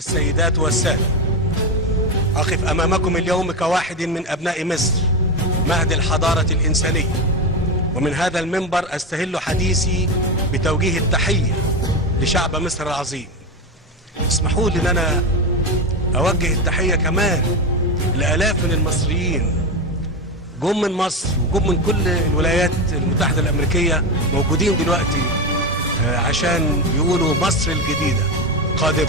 السيدات والسادة، أقف أمامكم اليوم كواحد من أبناء مصر مهد الحضارة الإنسانية، ومن هذا المنبر أستهل حديثي بتوجيه التحية لشعب مصر العظيم. اسمحوا لي أن أنا أوجه التحية كمان لآلاف من المصريين جم من مصر وجم من كل الولايات المتحدة الأمريكية، موجودين دلوقتي عشان يقولوا مصر الجديدة قادمة.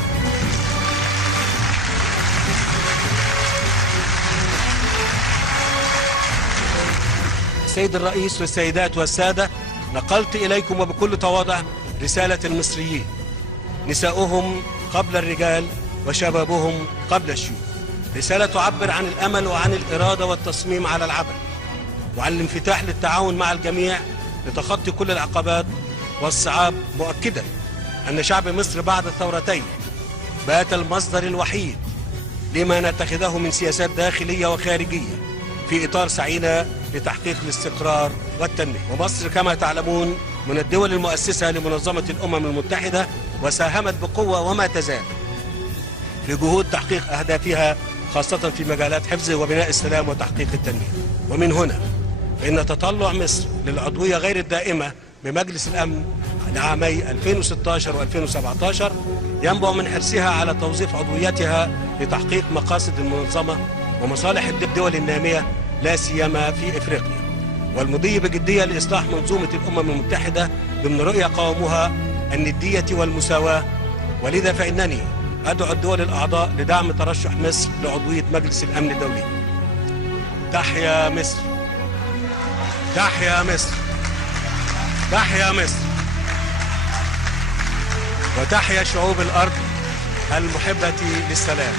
السيد الرئيس والسيدات والسادة، نقلت إليكم وبكل تواضع رسالة المصريين، نساؤهم قبل الرجال وشبابهم قبل الشيوخ. رسالة تعبر عن الأمل وعن الإرادة والتصميم على العمل وعن الانفتاح للتعاون مع الجميع لتخطي كل العقبات والصعاب، مؤكدا أن شعب مصر بعد الثورتين بات المصدر الوحيد لما نتخذه من سياسات داخلية وخارجية في إطار سعينا لتحقيق الاستقرار والتنمية. ومصر كما تعلمون من الدول المؤسسة لمنظمة الأمم المتحدة، وساهمت بقوة وما تزال في جهود تحقيق أهدافها، خاصة في مجالات حفظ وبناء السلام وتحقيق التنمية. ومن هنا فإن تطلع مصر للعضوية غير الدائمة بمجلس الأمن لعامي 2016 و2017 ينبع من حرصها على توظيف عضويتها لتحقيق مقاصد المنظمة ومصالح الدول النامية، لا سيما في إفريقيا، والمضي بجدية لإصلاح منظومة الأمم المتحدة ضمن رؤية قوامها الندية والمساواة. ولذا فإنني أدعو الدول الأعضاء لدعم ترشح مصر لعضوية مجلس الأمن الدولي. تحيا مصر، تحيا مصر، تحيا مصر، وتحيا شعوب الأرض المحبة للسلام.